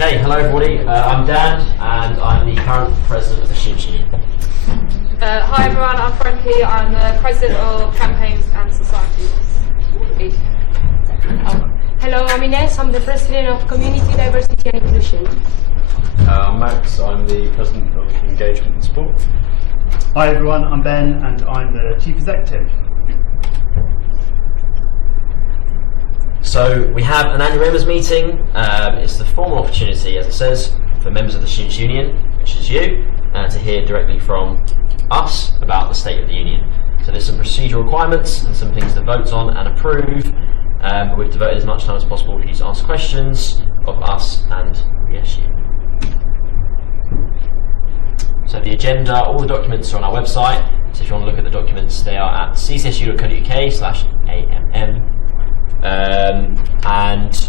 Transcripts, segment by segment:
Okay, hello everybody. I'm Dan, and I'm the current president of the Students' Union. Hi everyone, I'm Frankie. I'm the president of Campaigns and Societies. Hello, I'm Ines. I'm the president of Community Diversity and Inclusion. I'm Max. I'm the president of Engagement and Sport. Hi everyone, I'm Ben, and I'm the chief executive. So we have an annual members meeting. It's the formal opportunity, as it says, for members of the Students' Union, which is you, to hear directly from us about the state of the union. So there's some procedural requirements and some things to vote on and approve. But we've devoted as much time as possible for you to ask questions of us and the SU. So the agenda, all the documents are on our website. So if you want to look at the documents, they are at ccsu.co.uk/AMM. And to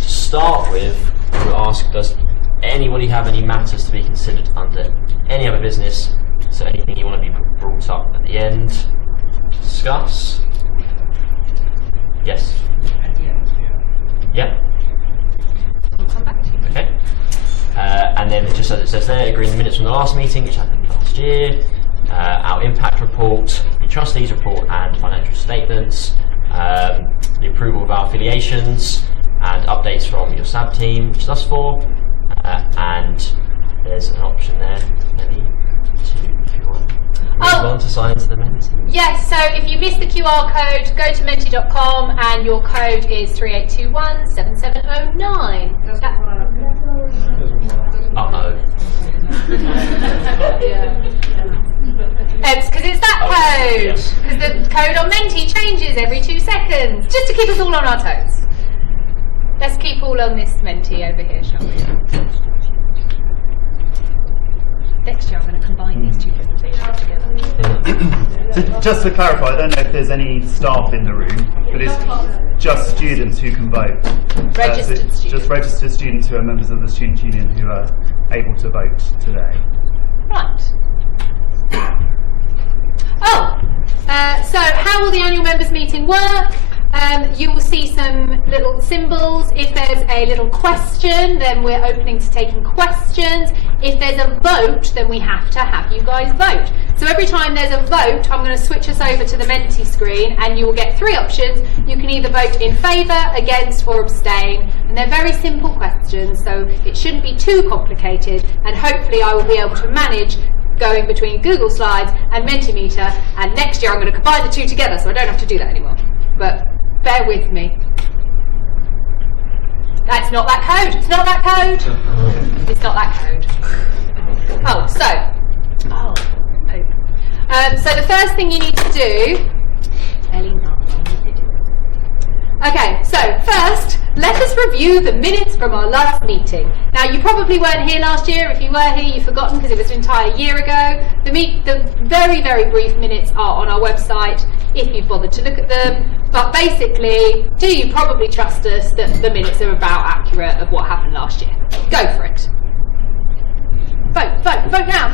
start with, we'll ask, does anybody have any matters to be considered under any other business? So anything you want to be brought up at the end to discuss? Yes? Yeah? We'll come back to you. Okay. And then just as it says there, agreeing the minutes from the last meeting, which happened last year, our impact report, the trustees report and financial statements, the approval of our affiliations and updates from your SAB team, which is us four, and there's an option there, maybe, to, if you want, move on to sign into the Menti. Yes, so if you missed the QR code, go to menti.com and your code is 3821-7709. Uh-oh. It's because it's that code. Because the code on Menti changes every 2 seconds, just to keep us all on our toes. Let's keep all on this Menti over here, shall we? Next year I'm going to combine these two presentations together. So just to clarify, I don't know if there's any staff in the room, but it's just students who can vote. Registered students. Just registered students who are members of the Students' Union who are able to vote today. Right. So how will the annual members meeting work? You will see some little symbols. If there's a little question, then we're opening to taking questions. If there's a vote, then we have to have you guys vote. So every time there's a vote, I'm going to switch us over to the Menti screen and you will get 3 options. You can either vote in favour, against or abstain. And they're very simple questions, so it shouldn't be too complicated. And hopefully I will be able to manage going between Google Slides and Mentimeter. And next year I'm going to combine the 2 together, so I don't have to do that anymore. But bear with me. That's not that code. It's not that code. It's not that code. So the first thing you need to do. Okay, so first, let us review the minutes from our last meeting. Now, you probably weren't here last year. If you were here, you've forgotten because it was an entire year ago. The very, very brief minutes are on our website if you've bothered to look at them. But basically, do you probably trust us that the minutes are about accurate of what happened last year? Go for it. Vote now.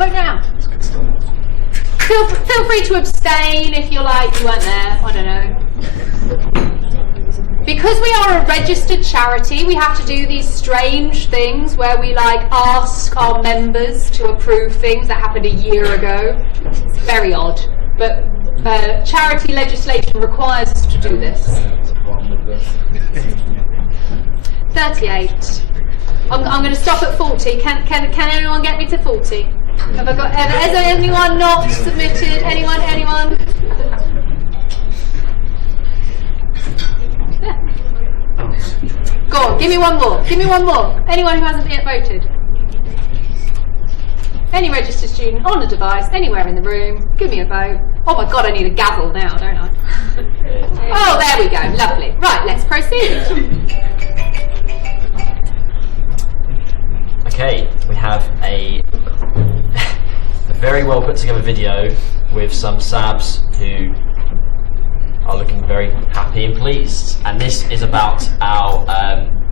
Feel free to abstain if you're like, you weren't there, I don't know. Because we are a registered charity, we have to do these strange things where we ask our members to approve things that happened a year ago. It's very odd, but charity legislation requires us to do this. 38. I'm going to stop at 40. Can anyone get me to 40? Has anyone not submitted? Anyone? Yeah. Go on, give me one more. Anyone who hasn't yet voted? Any registered student on a device, anywhere in the room, give me a vote. Oh my god, I need a gavel now, don't I? Oh, there we go, lovely. Right, let's proceed. Okay, we have a very well put together video with some SABs who are looking very happy and pleased. And this is about our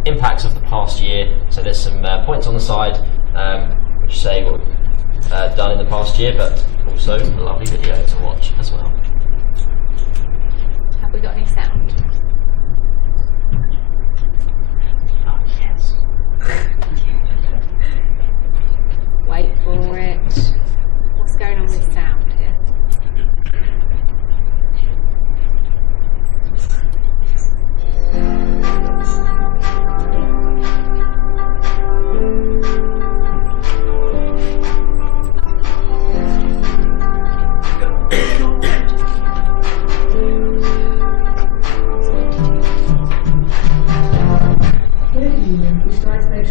impacts of the past year. So there's some points on the side which say what we've done in the past year, but also a lovely video to watch as well. Have we got any sound? Oh, yes.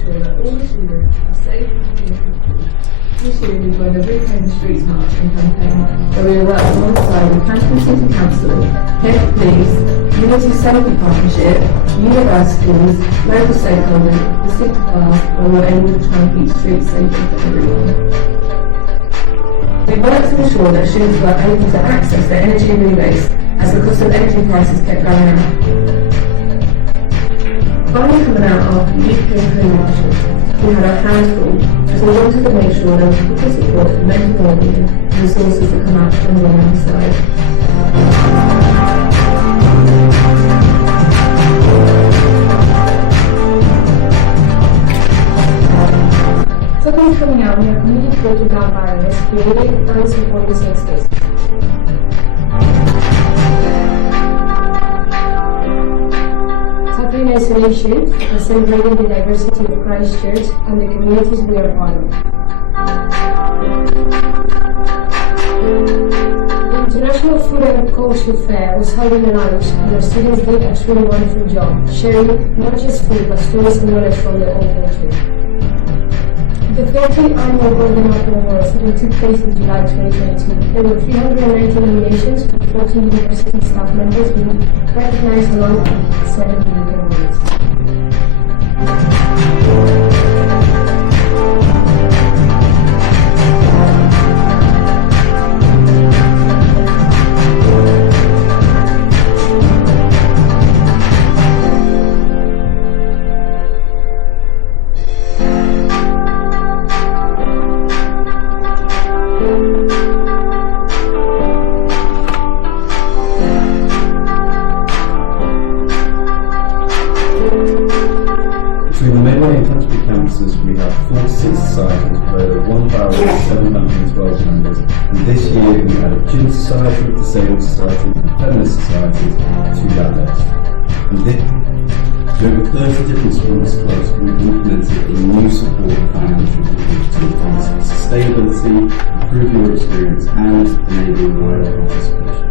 sure that all students are safe and community. This year we joined the Reclaim the Streets March and campaign, where we work alongside the Canterbury City Council, Kent Police, Unity Safety Partnership, universities, local stakeholders, the city class, where we're able to try and keep streets safer for everyone. We worked to ensure that students were able to access their energy rebates as the cost of energy prices kept going up. Finally, coming out after the UK Home Marches, we had our hands full as we wanted to make sure there was proper support for mental wellbeing and resources that come out from the other side. Something's coming out, we have communicated without barriers, creating and supporting safe spaces. Happiness Nation and celebrating the diversity of Christchurch and the communities we are part of. The International Food and Culture Fair was held in the lounge and our students did a truly wonderful job, sharing not just food but stories and knowledge from their own culture. The 13th annual Golden Apple Awards that took place in July 2022. There were 390 nominations with 14 university staff members being recognized along with 7 Canadian awards. We have 46 societies with over 1,712 members, and this year we added Gin Society, Disabled Society, and Feminist Society to that list. And over 30 different sports clubs, we've implemented a new support financial package to enhance sustainability, improve your experience, and enable wider participation.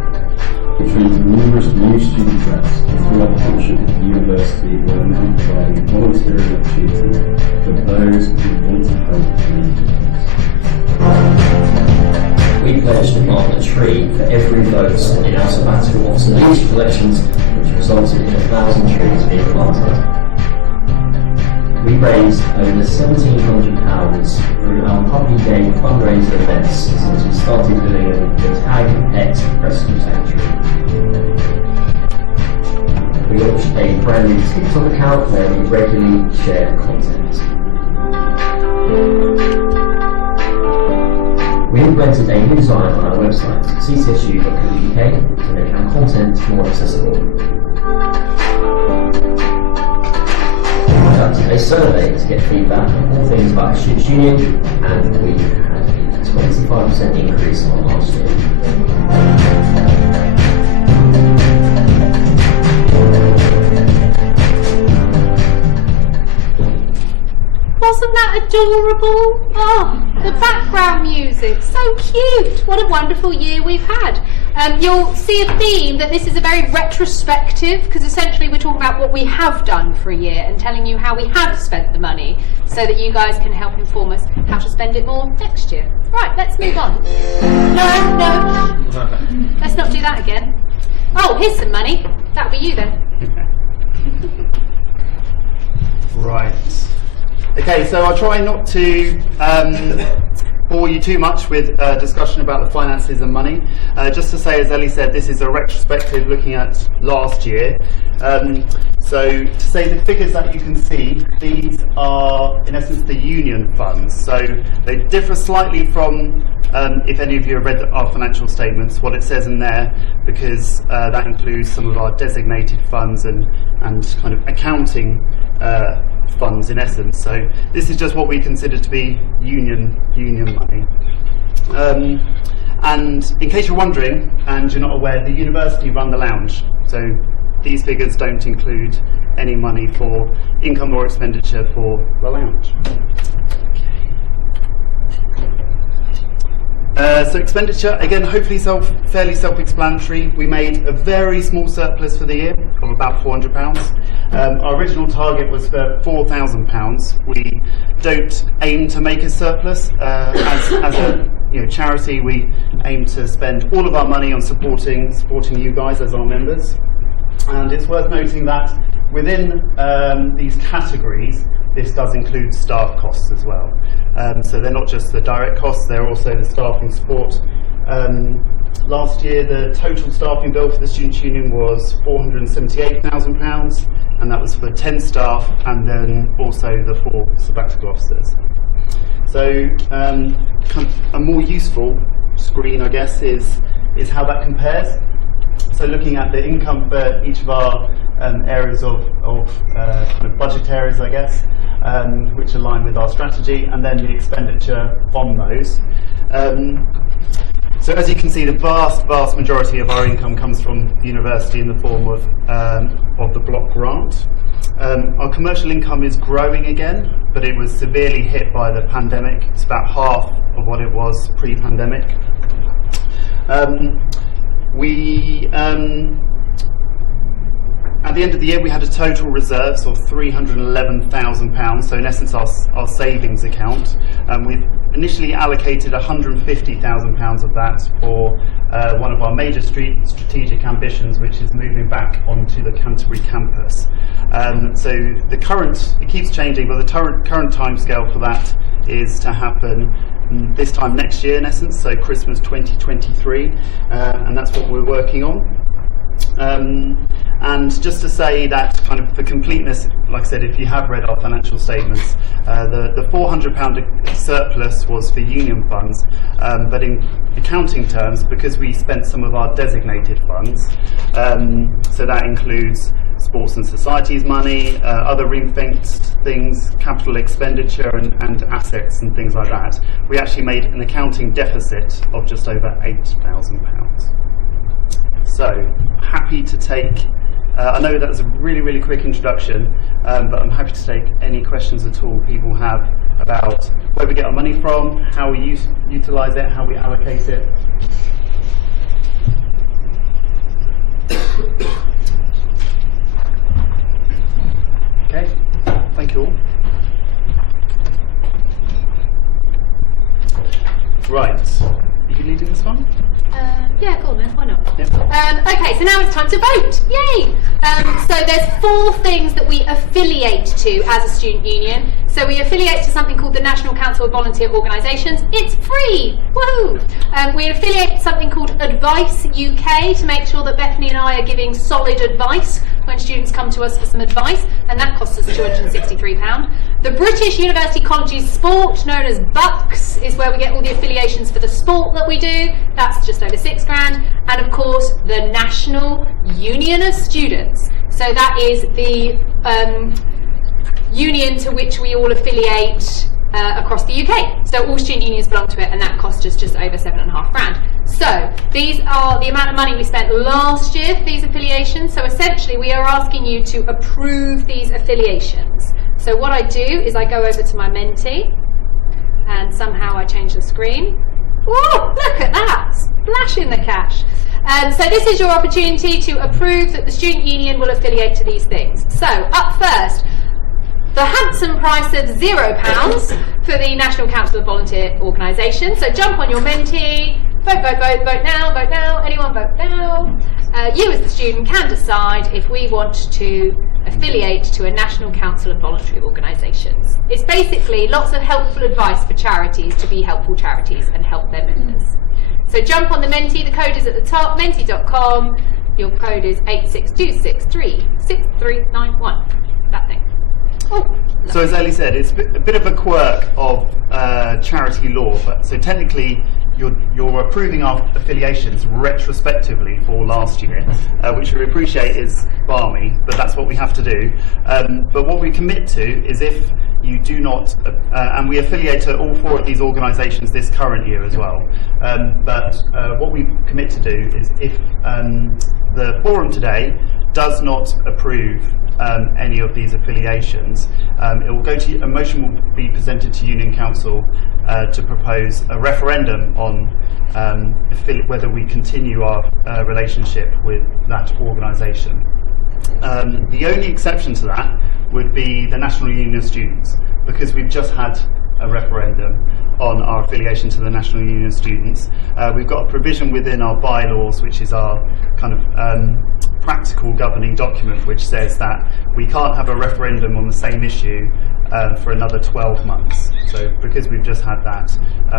We trained numerous new student reps through our partnership with the university, where we're now providing volunteering opportunities for those who want to help communities. We pledged to plant a tree for every vote in our sabbatical obsolete collections, which resulted in 1,000 trees being planted. We raised over £1,700 through our Puppy Day fundraiser events since we started doing the Tag Pet Rescue Sanctuary. We launched a brand new TikTok account where we regularly share content. We implemented a new design on our website, ccsu.co.uk, to make our content more accessible. A survey to get feedback on all things about the Students' Union, and we had a 25% increase on last year. Wasn't that adorable? Oh, the background music, so cute. What a wonderful year we've had. You'll see a theme that this is a very retrospective, because essentially we're talking about what we have done for a year and telling you how we have spent the money so that you guys can help inform us how to spend it more next year. Right, let's move on. No. Let's not do that again. Oh, here's some money. That'll be you then. Right. Okay, so I'll try not to bore you too much with discussion about the finances and money. Just to say, as Ellie said, this is a retrospective looking at last year. So to say the figures that you can see, these are in essence the union funds. So they differ slightly from, if any of you have read our financial statements, what it says in there, because that includes some of our designated funds and kind of accounting funds in essence. So this is just what we consider to be union money. And in case you're wondering and you're not aware, the university run the lounge. So these figures don't include any money for income or expenditure for the lounge. So expenditure, again, hopefully fairly self-explanatory. We made a very small surplus for the year of about £400. Our original target was for £4,000. We don't aim to make a surplus. As a charity, we aim to spend all of our money on supporting you guys as our members. And it's worth noting that within these categories, this does include staff costs as well. So they're not just the direct costs, they're also the staffing support. Last year, the total staffing bill for the Students' Union was £478,000, and that was for 10 staff and then also the 4 sabbatical officers. So kind of a more useful screen, I guess, is how that compares. So looking at the income for each of our areas of kind of budget areas, I guess, which align with our strategy, and then the expenditure on those. So as you can see, the vast majority of our income comes from the university in the form of the block grant. Our commercial income is growing again, but it was severely hit by the pandemic. It's about half of what it was pre-pandemic. At the end of the year, we had a total reserves of £311,000, so in essence our savings account. We've initially allocated £150,000 of that for one of our major strategic ambitions, which is moving back onto the Canterbury campus. So it keeps changing, but the current timescale for that is to happen this time next year, in essence, so Christmas 2023, and that's what we're working on. And just to say that, kind of for completeness, like I said, if you have read our financial statements, the £400 surplus was for union funds, but in accounting terms, because we spent some of our designated funds, so that includes sports and societies money, other ring-fenced things, capital expenditure and assets and things like that, we actually made an accounting deficit of just over £8,000. So, happy to take, I know that was a really quick introduction, but I'm happy to take any questions at all people have about where we get our money from, how we utilise it, how we allocate it. Okay, thank you all. Right, are you leading this one? Yeah, go on then, why not? Yep. Okay, so now it's time to vote. Yay! So there's 4 things that we affiliate to as a student union. So we affiliate to something called the National Council of Volunteer Organisations. It's free! Woohoo! We affiliate to something called Advice UK to make sure that Bethany and I are giving solid advice when students come to us for some advice, and that costs us £263. The British University Colleges Sport, known as BUCS, is where we get all the affiliations for the sport that we do. That's just over £6,000. And of course, the National Union of Students. So that is the union to which we all affiliate across the UK. So all student unions belong to it, and that cost us just over £7,500. So these are the amount of money we spent last year for these affiliations. So essentially, we are asking you to approve these affiliations. So what I do is I go over to my Menti, and somehow I change the screen. Oh, look at that! Splashing the cash. So this is your opportunity to approve that the student union will affiliate to these things. So up first, the handsome price of £0 for the National Council of Volunteer Organisations. So jump on your Menti, vote now, anyone vote now. You as the student can decide if we want to affiliate to a National Council of Voluntary Organisations. It's basically lots of helpful advice for charities to be helpful charities and help their members. So jump on the Menti, the code is at the top, menti.com, your code is 862636391, that thing. Oh, so as Ellie said, it's a bit of a quirk of charity law, but so technically you're approving our affiliations retrospectively for last year, which we appreciate is balmy, but that's what we have to do. But what we commit to is if you do not, and we affiliate to all 4 of these organisations this current year as well, but what we commit to do is if the forum today does not approve any of these affiliations, it will go to, a motion will be presented to Union Council to propose a referendum on whether we continue our relationship with that organisation. The only exception to that would be the National Union of Students, because we've just had a referendum on our affiliation to the National Union of Students. We've got a provision within our bylaws, which is our kind of practical governing document, which says that we can't have a referendum on the same issue for another 12 months. So because we've just had that,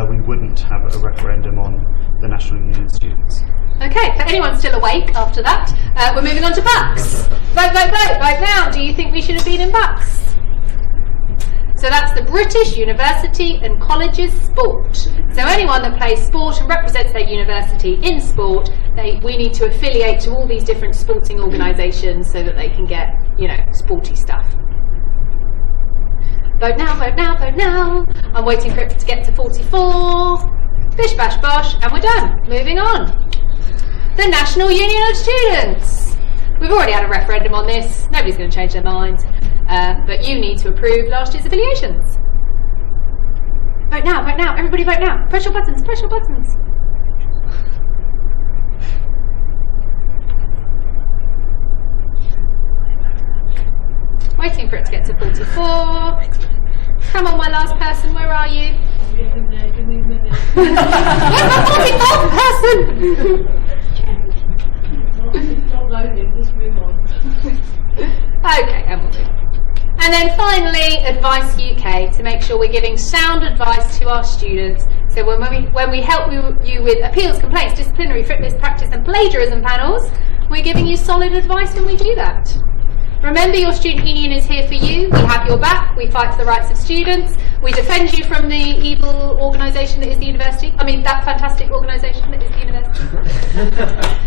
we wouldn't have a referendum on the National Union of Students. Okay, for anyone still awake after that, we're moving on to BUCS. Vote, vote, vote, vote now. Do you think we should have been in BUCS? So that's the British University and Colleges Sport. So anyone that plays sport and represents their university in sport, we need to affiliate to all these different sporting organisations so that they can get, you know, sporty stuff. Vote now, vote now, vote now. I'm waiting for it to get to 44. Bish bash bosh, and we're done. Moving on. The National Union of Students. We've already had a referendum on this. Nobody's going to change their minds. But you need to approve last year's affiliations. Vote now, vote now. Everybody vote now. Press your buttons, press your buttons. Waiting for it to get to 44. Come on, my last person, where are you? Where's my 44th person? Okay, and we'll move. And then finally, Advice UK, to make sure we're giving sound advice to our students. So when we help you with appeals, complaints, disciplinary, fitness, practice and plagiarism panels, we're giving you solid advice when we do that. Remember, your student union is here for you. We have your back. We fight for the rights of students. We defend you from the evil organisation that is the university. I mean, that fantastic organisation that is the university.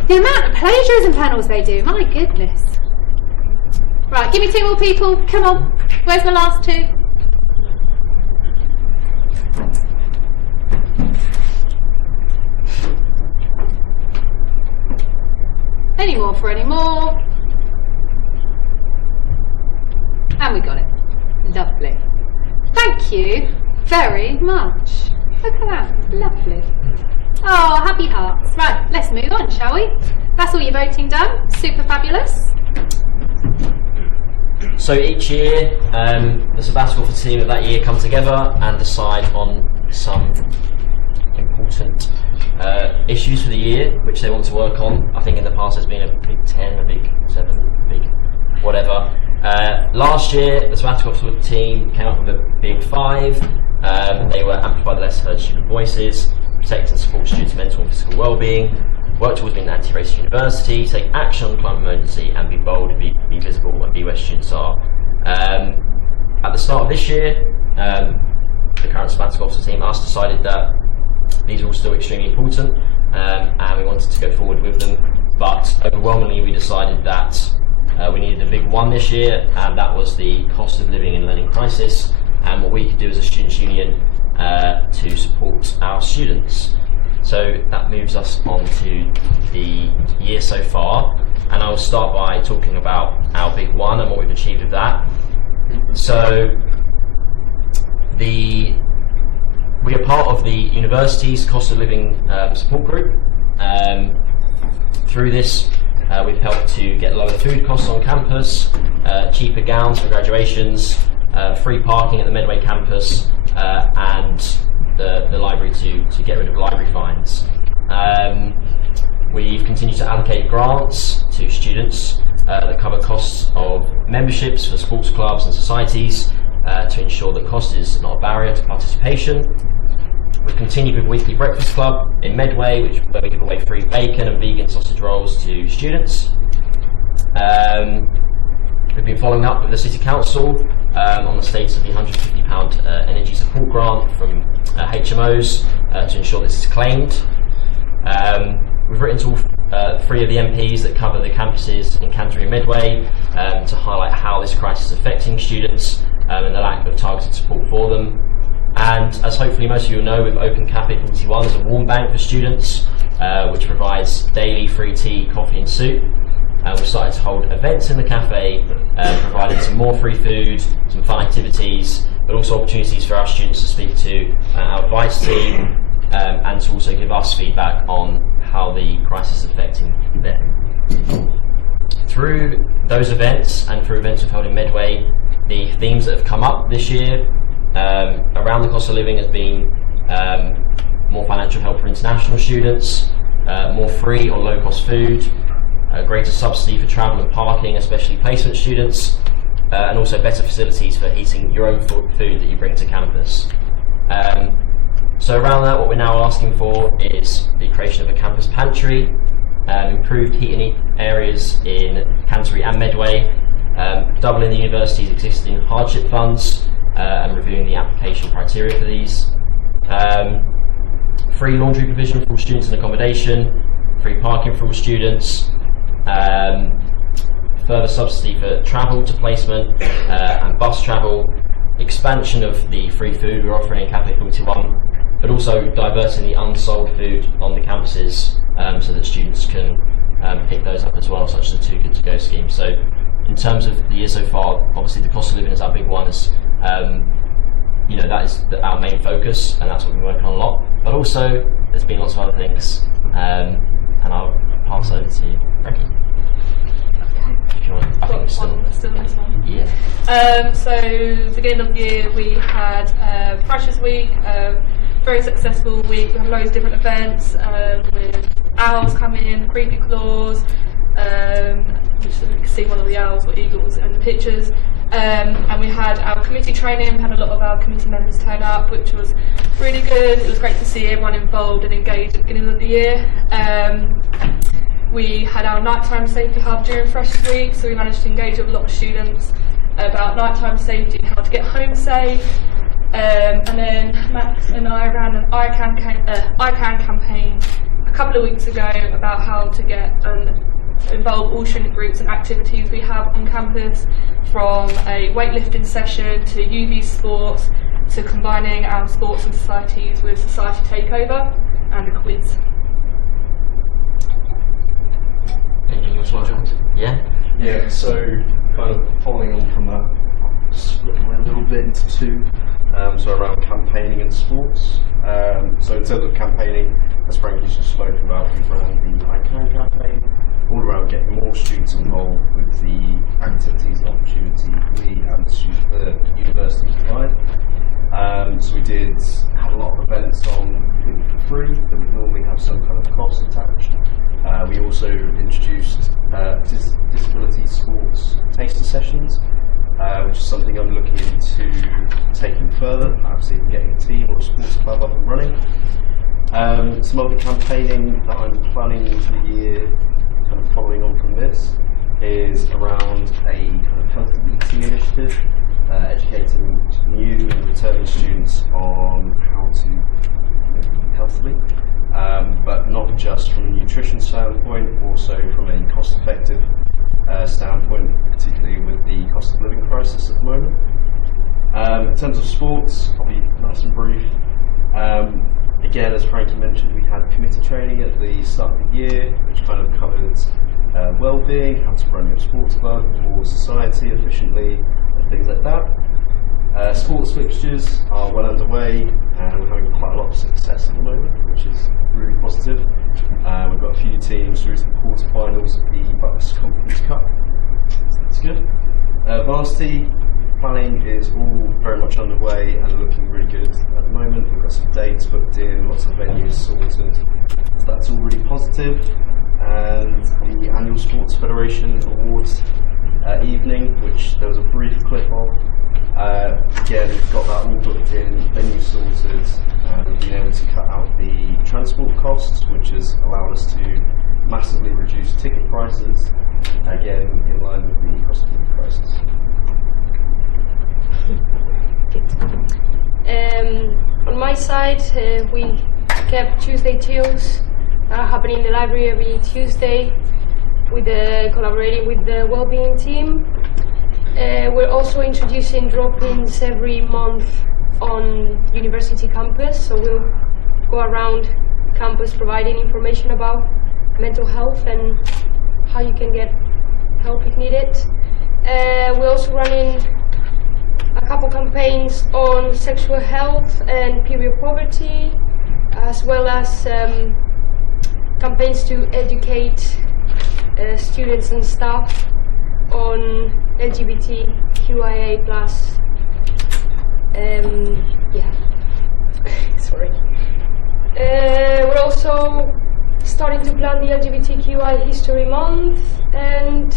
The amount of plagiarism panels they do, my goodness. Right, give me two more people. Come on. Where's the last two? Any more for any more? And we got it. Lovely. Thank you very much. Look at that. Lovely. Oh, happy hearts. Right, let's move on, shall we? That's all your voting done. Super fabulous. So each year, the sabbatical team of that year come together and decide on some important issues for the year, which they want to work on. I think in the past there's been a big 10, a big 7, a big whatever. Last year, the sabbatical team came up with a big 5. They were amplify the less heard student voices, protect and support students' mental and physical well-being, work towards being an anti-racist university, take action on the climate emergency, and be bold, be visible, and be where students are. At the start of this year, the current sabbatical officer team, us, decided that these are all still extremely important, and we wanted to go forward with them. But overwhelmingly, we decided that we needed a big one this year, and that was the cost of living and learning crisis, and what we could do as a students' union to support our students. So that moves us on to the year so far, and I'll start by talking about our big one and what we've achieved with that. So we are part of the university's cost of living support group. Through this, we've helped to get lower food costs on campus, cheaper gowns for graduations, free parking at the Medway campus, and the library to get rid of library fines. We've continued to allocate grants to students that cover costs of memberships for sports clubs and societies to ensure that cost is not a barrier to participation. We've continued with Weekly Breakfast Club in Medway, where we give away free bacon and vegan sausage rolls to students. We've been following up with the City Council on the status of the £150 energy support grant from HMOs to ensure this is claimed. We've written to all 3 of the MPs that cover the campuses in Canterbury and Medway to highlight how this crisis is affecting students and the lack of targeted support for them. And as hopefully most of you will know, we've opened Cafe 41 as a warm bank for students, which provides daily free tea, coffee and soup. We've started to hold events in the cafe, providing some more free food, some fun activities, but also opportunities for our students to speak to our advice team and to also give us feedback on how the crisis is affecting them. through those events and through events we've held in Medway, the themes that have come up this year around the cost of living has been more financial help for international students, more free or low cost food, greater subsidy for travel and parking, especially placement students, and also better facilities for heating your own food that you bring to campus. So around that, what we're now asking for is the creation of a campus pantry, improved heat and eat areas in Canterbury and Medway, doubling the university's existing hardship funds and reviewing the application criteria for these, free laundry provision for all students and accommodation, free parking for all students, further subsidy for travel to placement and bus travel, expansion of the free food we're offering in Cafe 41, but also diverting the unsold food on the campuses so that students can pick those up as well, such as the Too Good To Go scheme. So in terms of the year so far, obviously the cost of living is our big one. That is our main focus, and that's what we're working on a lot. But also, there's been lots of other things, and I'll pass over to Becky. If you want, I think we're still this one. Yeah. So beginning of the year, we had Freshers Week, very successful week. We have loads of different events with owls coming in, creepy claws, which you can see one of the owls or eagles in the pictures. And we had our committee training. We had a lot of our committee members turn up, which was really good. It was great to see everyone involved and engaged at the beginning of the year. We had our nighttime safety hub during Freshers Week, so we managed to engage with a lot of students about nighttime safety and how to get home safe. And then Max and I ran an I Can campaign a couple of weeks ago about how to get involve all student groups and activities we have on campus, from a weightlifting session to UV sports to combining our sports and societies with society takeover and a quiz. Anything else, John? Yeah? Yeah, so kind of following on from that, split a little bit into two, so around campaigning and sports. So in terms of campaigning, as Frankie's just spoken about, we've ran the I Can campaign, all around getting more students involved with the activities and opportunity we and the university provide. So we did have a lot of events on completely for free that would normally have some kind of cost attached. We also introduced disability sports taster sessions, which is something I'm looking into taking further, perhaps even getting a team or a sports club up and running. Some other campaigning that I'm planning for the year, kind of following on from this, is around a kind of healthy eating initiative, educating new and returning students on how to eat healthily, but not just from a nutrition standpoint, also from a cost-effective standpoint, particularly with the cost of living crisis at the moment. In terms of sports, I'll be nice and brief. Again, as Frankie mentioned, we had committee training at the start of the year, which kind of covered well-being, how to run your sports club or society efficiently, and things like that. Sports fixtures are well underway, and we're having quite a lot of success at the moment, which is really positive. We've got a few teams through to the quarterfinals of the Bucks Conference Cup, so that's good. Varsity planning is all very much underway and looking really good at the moment. We've got some dates booked in, lots of venues sorted, so that's all really positive. And the annual Sports Federation Awards evening, which there was a brief clip of, again, we've got that all booked in, venue sorted, and we've been able to cut out the transport costs, which has allowed us to massively reduce ticket prices, again in line with the cost of living crisis. On my side, we kept Tuesday Chills happening in the library every Tuesday, with collaborating with the wellbeing team. We're also introducing drop-ins every month on university campus, so we'll go around campus providing information about mental health and how you can get help if needed. We're also running a couple campaigns on sexual health and period poverty, as well as campaigns to educate students and staff on LGBTQIA+. Yeah, sorry. We're also starting to plan the LGBTQI History Month and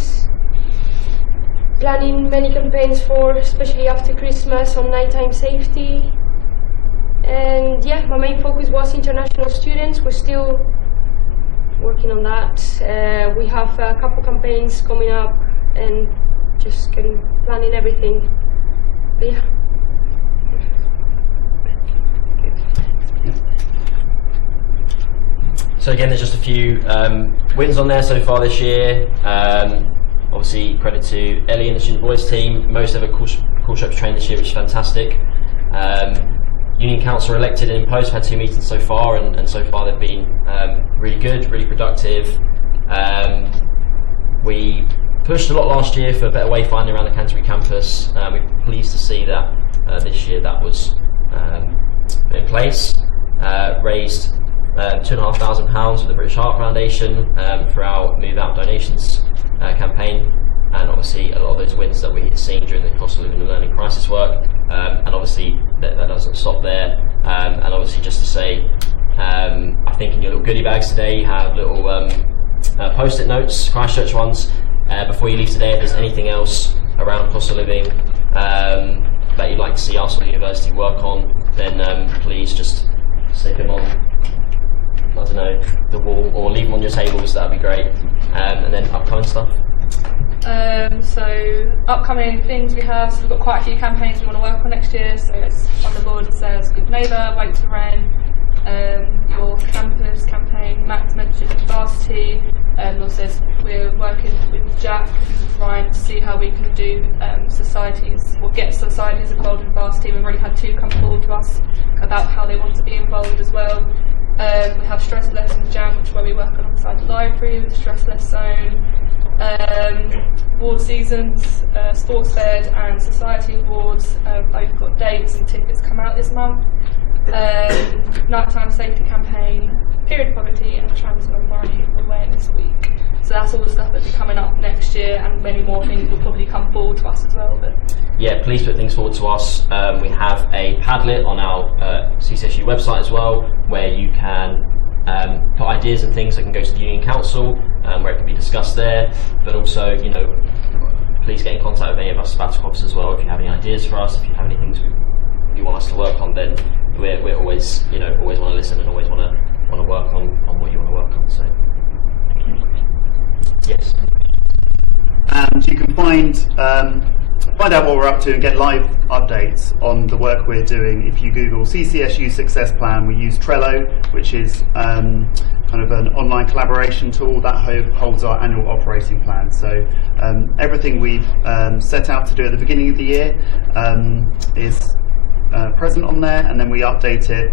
planning many campaigns for, especially after Christmas, on nighttime safety. And yeah, my main focus was international students. We're still working on that. We have a couple campaigns coming up and just planning everything. But yeah. So again, there's just a few wins on there so far this year. Obviously, credit to Ellie and the student boys team. Most ever call shops trained this year, which is fantastic. Union council are elected and in post. We've had 2 meetings so far, and so far they've been really good, really productive. We pushed a lot last year for better wayfinding around the Canterbury campus. We're pleased to see that this year that was in place. Raised £2,500 for the British Heart Foundation for our Move Out donations campaign, and obviously a lot of those wins that we've seen during the cost of living and learning crisis work, and obviously that doesn't stop there. And obviously, just to say, I think in your little goodie bags today you have little post-it notes, Christchurch ones. Before you leave today, if there's anything else around cost of living that you'd like to see us or the university work on, then please just stick them on, I don't know, the wall, or leave them on your tables. That'd be great. And then upcoming stuff. So upcoming things we have, so we've got quite a few campaigns we want to work on next year. So it's on the board. It says Good Neighbour, Wait to Rent, your campus campaign. Max mentioned varsity. Also we're working with Jack and Ryan to see how we can do societies, or get societies involved in varsity. We've already had 2 come forward to us about how they want to be involved as well. We have Stress Lessons Jam, which is where we work alongside the library with the Stress Less Zone. Award seasons, Sports Fed and Society Awards, both got dates and tickets come out this month. Nighttime Safety Campaign, Period Poverty and Trans Non-Binary Awareness Week. So that's all the stuff that'll be coming up next year, and many more things will probably come forward to us as well. But yeah, please put things forward to us. We have a Padlet on our CCSU website as well, where you can put ideas and things that can go to the Union Council, where it can be discussed there. But also, you know, please get in contact with any of us sabbatical officers as well if you have any ideas for us. If you have any things you want us to work on, then we're always, you know, always want to listen and always want to work on what you want to work on. So, yes. And you can find out what we're up to and get live updates on the work we're doing if you Google CCSU Success Plan. We use Trello, which is kind of an online collaboration tool that holds our annual operating plan. So everything we've set out to do at the beginning of the year is present on there, and then we update it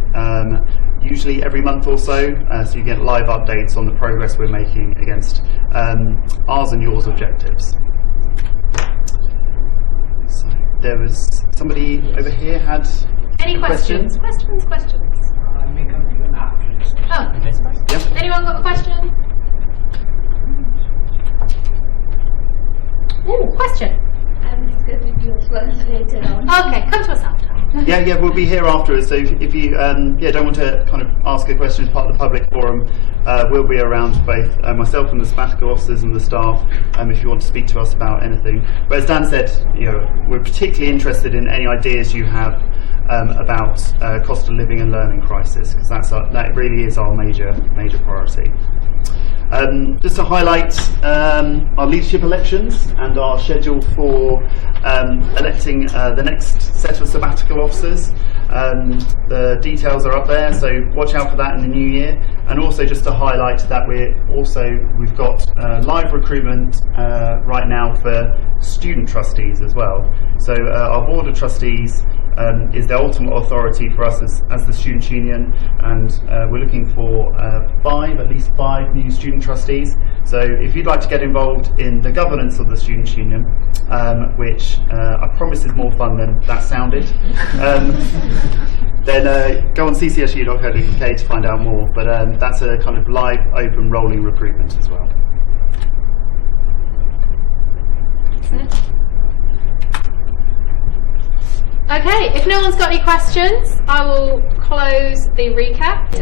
usually every month or so, so you get live updates on the progress we're making against ours and yours objectives. So there was somebody over here had Any questions? Questions? I may come to you after. Oh, Yep. anyone got a question? Ooh, question. I'm good with you as well later on. Okay, come to us after. Yeah, we'll be here afterwards. So if you don't want to kind of ask a question as part of the public forum, we'll be around, both myself and the sabbatical officers and the staff, if you want to speak to us about anything. But as Dan said, you know, we're particularly interested in any ideas you have about cost of living and learning crisis, because that really is our major priority. Just to highlight our leadership elections and our schedule for electing the next set of sabbatical officers. The details are up there, so watch out for that in the new year. And also just to highlight that we've got live recruitment right now for student trustees as well. So our board of trustees is the ultimate authority for us as the Students' Union, and we're looking for at least five new student trustees. So if you'd like to get involved in the governance of the Students' Union, which I promise is more fun than that sounded, then go on ccsu.co.uk to find out more. But that's a kind of live, open, rolling recruitment as well. Okay, if no one's got any questions, I will close the recap.